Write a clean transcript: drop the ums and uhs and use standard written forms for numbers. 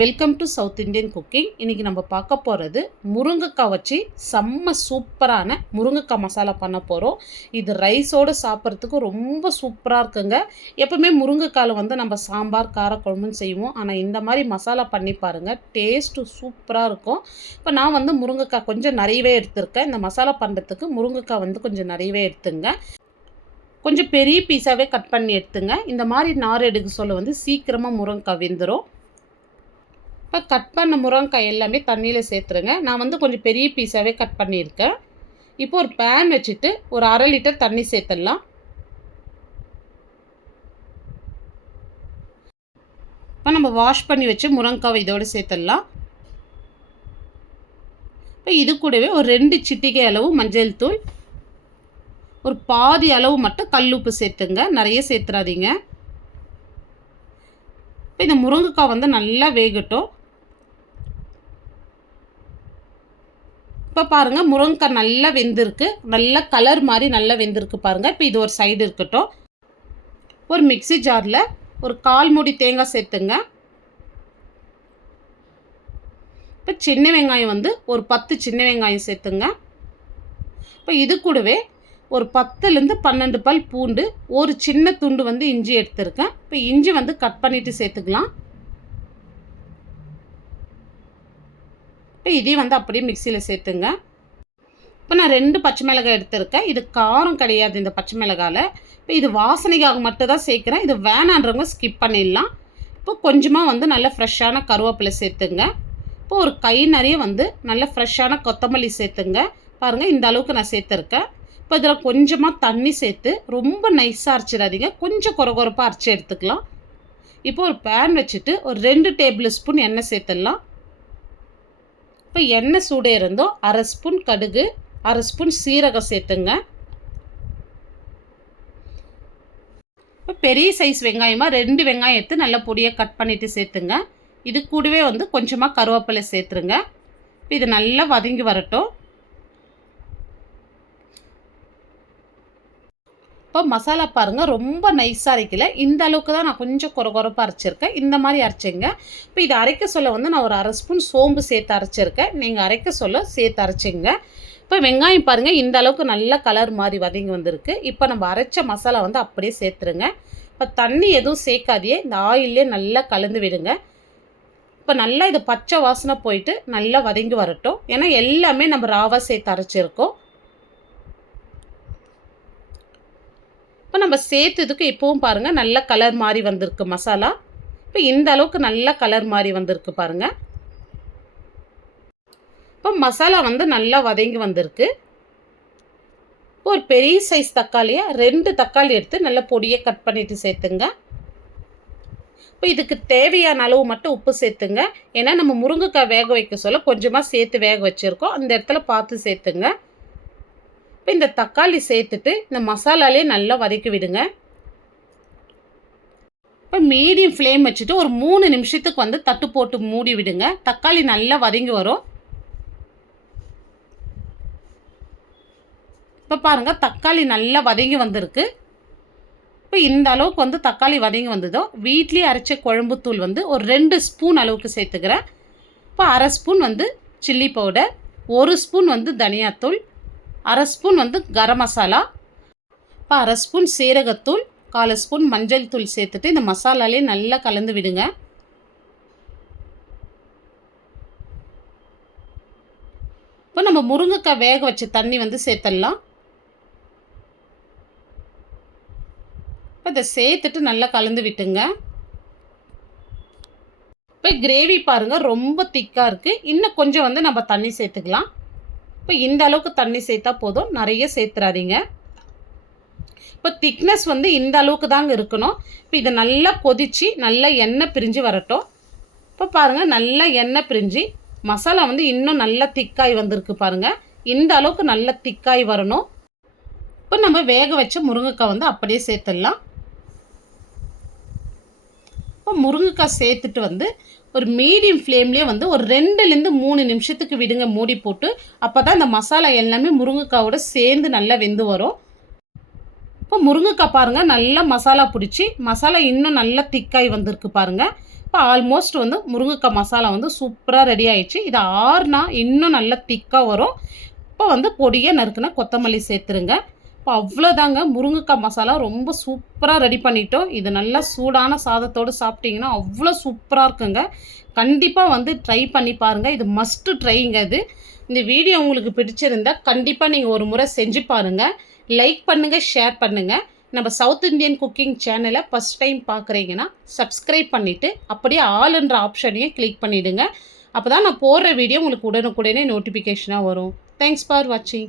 Welcome to south Indian cooking. இன்றைக்கி நம்ம பார்க்க போகிறது முருங்கைக்காய் வச்சு செம்ம சூப்பரான முருங்கைக்காய் மசாலா பண்ண போகிறோம். இது ரைஸோடு சாப்பிட்றதுக்கு ரொம்ப சூப்பராக இருக்குங்க. எப்போவுமே முருங்கைக்காயில் வந்து நம்ம சாம்பார் காரக்குழம்புன்னு செய்வோம். ஆனால் இந்த மாதிரி மசாலா பண்ணி பாருங்கள், டேஸ்ட்டு சூப்பராக இருக்கும். இப்போ நான் வந்து முருங்கைக்காய் கொஞ்சம் நிறையவே எடுத்திருக்கேன். இந்த மசாலா பண்ணுறதுக்கு முருங்கைக்காய் வந்து கொஞ்சம் நிறையவே எடுத்துங்க. கொஞ்சம் பெரிய பீஸாகவே கட் பண்ணி எடுத்துங்க. இந்த மாதிரி நார் எடுக்க சொல்ல வந்து சீக்கிரமாக முருங்கைக்காய் வெந்துடும். இப்போ கட் பண்ண முருங்கைக்காய் எல்லாமே தண்ணியில் சேர்த்துருங்க. நான் வந்து கொஞ்சம் பெரிய பீஸாகவே கட் பண்ணியிருக்கேன். இப்போ ஒரு பேன் வச்சுட்டு ஒரு 1/2 லிட்டர் தண்ணி சேர்த்துடலாம். இப்போ நம்ம வாஷ் பண்ணி வச்சு முருங்கைக்காவை இதோடு சேர்த்துடலாம். இப்போ இது கூடவே ஒரு 2 சிட்டிகை அளவு மஞ்சள் தூள், ஒரு பாதி அளவு மட்டும் கல்லுப்பு சேர்த்துங்க, நிறைய சேர்த்துறாதீங்க. இப்போ இந்த முருங்கைக்காய் வந்து நல்லா வேகட்டும். இப்போ பாருங்கள், முருங்கைக்காய் நல்லா வெந்திருக்கு, நல்லா கலர் மாதிரி நல்லா வெந்திருக்கு பாருங்கள். இப்போ இது ஒரு சைடு இருக்கட்டும். ஒரு மிக்ஸி ஜாரில் ஒரு 1/4 மூடி தேங்காய் சேர்த்துங்க. இப்போ சின்ன வெங்காயம் வந்து ஒரு 10 சின்ன வெங்காயம் சேர்த்துங்க. இப்போ இது கூடவே ஒரு 10லேருந்து 12 பல் பூண்டு, ஒரு சின்ன துண்டு வந்து இஞ்சி எடுத்துருக்கேன். இப்போ இஞ்சி வந்து கட் பண்ணிவிட்டு சேர்த்துக்கலாம். இப்போ இதையும் வந்து அப்படியே மிக்சியில் சேர்த்துங்க. இப்போ நான் 2 பச்சை மிளகாய் எடுத்துருக்கேன். இது காரம் கிடையாது இந்த பச்சை மிளகாயில். இப்போ இது வாசனைக்காக மட்டும் தான் சேர்க்குறேன். இது வேணான்றவங்க ஸ்கிப் பண்ணிடலாம். இப்போ கொஞ்சமாக வந்து நல்ல ஃப்ரெஷ்ஷான கருவேப்பிலை சேர்த்துங்க. இப்போ ஒரு கை நிறைய வந்து நல்ல ஃப்ரெஷ்ஷான கொத்தமல்லி சேர்த்துங்க. பாருங்கள், இந்த அளவுக்கு நான் சேர்த்துருக்கேன். இப்போ இதில் கொஞ்சமாக தண்ணி சேர்த்து ரொம்ப நைஸாக அரைச்சிடாதீங்க, கொஞ்சம் கொரகொரப்பாக அரைச்சி எடுத்துக்கலாம். இப்போ ஒரு பேன் வச்சுட்டு ஒரு 2 டேபிள் ஸ்பூன் எண்ணெய் சேர்த்துடலாம். இப்போ எண்ணெய் சூடே இருந்தோ 1/2 ஸ்பூன் கடுகு, 1/2 ஸ்பூன் சீரகம் சேர்த்துங்க. இப்போ பெரிய சைஸ் வெங்காயமாக 2 வெங்காயம் எடுத்து நல்லா பொடியாக கட் பண்ணிவிட்டு சேர்த்துங்க. இது கூடவே வந்து கொஞ்சமாக கருவேப்பிலை சேர்த்துருங்க. இப்போ இது நல்லா வதங்கி வரட்டும். இப்போ மசாலா பாருங்கள், ரொம்ப நைஸாக அரைக்கல, இந்த அளவுக்கு தான் நான் கொஞ்சம் கொரகொரப்பாக அரைச்சிருக்கேன். இந்த மாதிரி அரைச்சிங்க. இப்போ இது அரைக்க சொல்ல வந்து நான் ஒரு 1/2 ஸ்பூன் சோம்பு சேர்த்து அரைச்சிருக்கேன். நீங்கள் அரைக்க சொல்ல சேர்த்து அரைச்சிங்க. இப்போ வெங்காயம் பாருங்கள், இந்த அளவுக்கு நல்ல கலர் மாதிரி வதங்கி வந்திருக்கு. இப்போ நம்ம அரைச்ச மசாலா வந்து அப்படியே சேர்த்துருங்க. இப்போ தண்ணி எதுவும் சேர்க்காதையே இந்த ஆயிலே நல்லா கலந்து விடுங்க. இப்போ நல்லா இது பச்சை வாசனை போயிட்டு நல்லா வதங்கி வரட்டும். ஏன்னா எல்லாமே நம்ம ராவாக சேர்த்து அரைச்சிருக்கோம். இப்போ நம்ம சேர்த்ததுக்கு இப்போவும் பாருங்கள் நல்ல கலர் மாதிரி வந்திருக்கு மசாலா. இப்போ இந்த அளவுக்கு நல்ல கலர் மாதிரி வந்திருக்கு பாருங்கள். இப்போ மசாலா வந்து நல்லா வதங்கி வந்திருக்கு. ஒரு பெரிய சைஸ் தக்காளியை 2 தக்காளி எடுத்து நல்லா பொடியை கட் பண்ணிவிட்டு சேர்த்துங்க. இப்போ இதுக்கு தேவையான அளவு மட்டும் உப்பு சேர்த்துங்க. ஏன்னா நம்ம முருங்கைக்காய் வேக வைக்க சொல்ல கொஞ்சமாக சேர்த்து வேக வச்சுருக்கோம், அந்த இடத்துல பார்த்து சேர்த்துங்க. இப்போ இந்த தக்காளி சேர்த்துட்டு இந்த மசாலாலே நல்லா வதக்கி விடுங்க. இப்போ மீடியம் ஃப்ளேம் வச்சுட்டு ஒரு 3 நிமிஷத்துக்கு வந்து தட்டு போட்டு மூடி விடுங்க. தக்காளி நல்லா வதங்கி வரும். இப்போ பாருங்கள், தக்காளி நல்லா வதங்கி வந்திருக்கு. இப்போ இந்த அளவுக்கு வந்து தக்காளி வதங்கி வந்ததோ வீட்லேயே அரைச்ச குழம்புத்தூள் வந்து ஒரு 2 ஸ்பூன் அளவுக்கு சேர்த்துக்கிறேன். இப்போ 1/2 ஸ்பூன் வந்து சில்லி பவுடர், 1 ஸ்பூன் வந்து தனியாத்தூள், 1/2 ஸ்பூன் வந்து கரம் மசாலா, இப்போ 1/2 ஸ்பூன் சீரகத்தூள், 1/4 ஸ்பூன் மஞ்சள் தூள் சேர்த்துட்டு இந்த மசாலாலே நல்லா கலந்து விடுங்க. இப்போ நம்ம முருங்கைக்காய் வேக வச்ச தண்ணி வந்து சேர்த்துடலாம். இப்போ இதை சேர்த்துட்டு நல்லா கலந்து விட்டுங்க. இப்போ கிரேவி பாருங்கள் ரொம்ப திக்காக இருக்குது. இன்னும் கொஞ்சம் வந்து நம்ம தண்ணி சேர்த்துக்கலாம். இப்போ இந்த அளவுக்கு தண்ணி சேர்த்தா போதும், நிறைய சேர்த்துறாதீங்க. இப்போ திக்னஸ் வந்து இந்த அளவுக்கு தாங்க இருக்கணும். இப்போ இதை நல்லா கொதித்து நல்லா எண்ணெய் பிரிஞ்சு வரட்டும். இப்போ பாருங்கள், நல்லா எண்ணெய் பிரிஞ்சு மசாலா வந்து இன்னும் நல்லா திக்காய் வந்திருக்கு பாருங்கள். இந்த அளவுக்கு நல்லா திக்காய் வரணும். இப்போ நம்ம வேக வச்ச முருங்கைக்காய் வந்து அப்படியே சேர்த்துடலாம். இப்போ முருங்கைக்காய் சேர்த்துட்டு வந்து ஒரு மீடியம் ஃப்ளேம்லேயே வந்து ஒரு 2லேருந்து 3 நிமிஷத்துக்கு விடுங்க மூடி போட்டு. அப்போ தான் இந்த மசாலா எல்லாமே முருங்கைக்காவோட சேர்ந்து நல்லா வெந்து வரும். இப்போ முருங்கைக்காய் பாருங்கள் நல்லா மசாலா பிடிச்சி மசாலா இன்னும் நல்லா திக்காய் வந்திருக்கு பாருங்கள். இப்போ ஆல்மோஸ்ட் வந்து முருங்கைக்காய் மசாலா வந்து சூப்பராக ரெடி ஆயிடுச்சு. இது ஆறுனா இன்னும் நல்லா திக்காக வரும். இப்போ வந்து பொடியாக நறுக்குன கொத்தமல்லி சேர்த்துருங்க. இப்போ அவ்வளோதாங்க, முருங்கைக்காய் மசாலா ரொம்ப சூப்பராக ரெடி பண்ணிட்டோம். இது நல்லா சூடான சாதத்தோடு சாப்பிட்டிங்கன்னா அவ்வளோ சூப்பராக இருக்குங்க. கண்டிப்பாக வந்து ட்ரை பண்ணி பாருங்கள். இது மஸ்ட்டு ட்ரைங்க இது. இந்த வீடியோ உங்களுக்கு பிடிச்சிருந்தா கண்டிப்பாக நீங்கள் ஒரு முறை செஞ்சு பாருங்கள். லைக் பண்ணுங்கள், ஷேர் பண்ணுங்கள். நம்ம சவுத் இந்தியன் குக்கிங் சேனலை ஃபஸ்ட் டைம் பார்க்குறீங்கன்னா சப்ஸ்கிரைப் பண்ணிவிட்டு அப்படியே ஆல்ன்ற ஆப்ஷனையும் கிளிக் பண்ணிவிடுங்க. அப்போ தான் நான் போடுற வீடியோ உங்களுக்கு உடனுக்குடனே நோட்டிஃபிகேஷனாக வரும். தேங்க்ஸ் ஃபார் வாட்சிங்.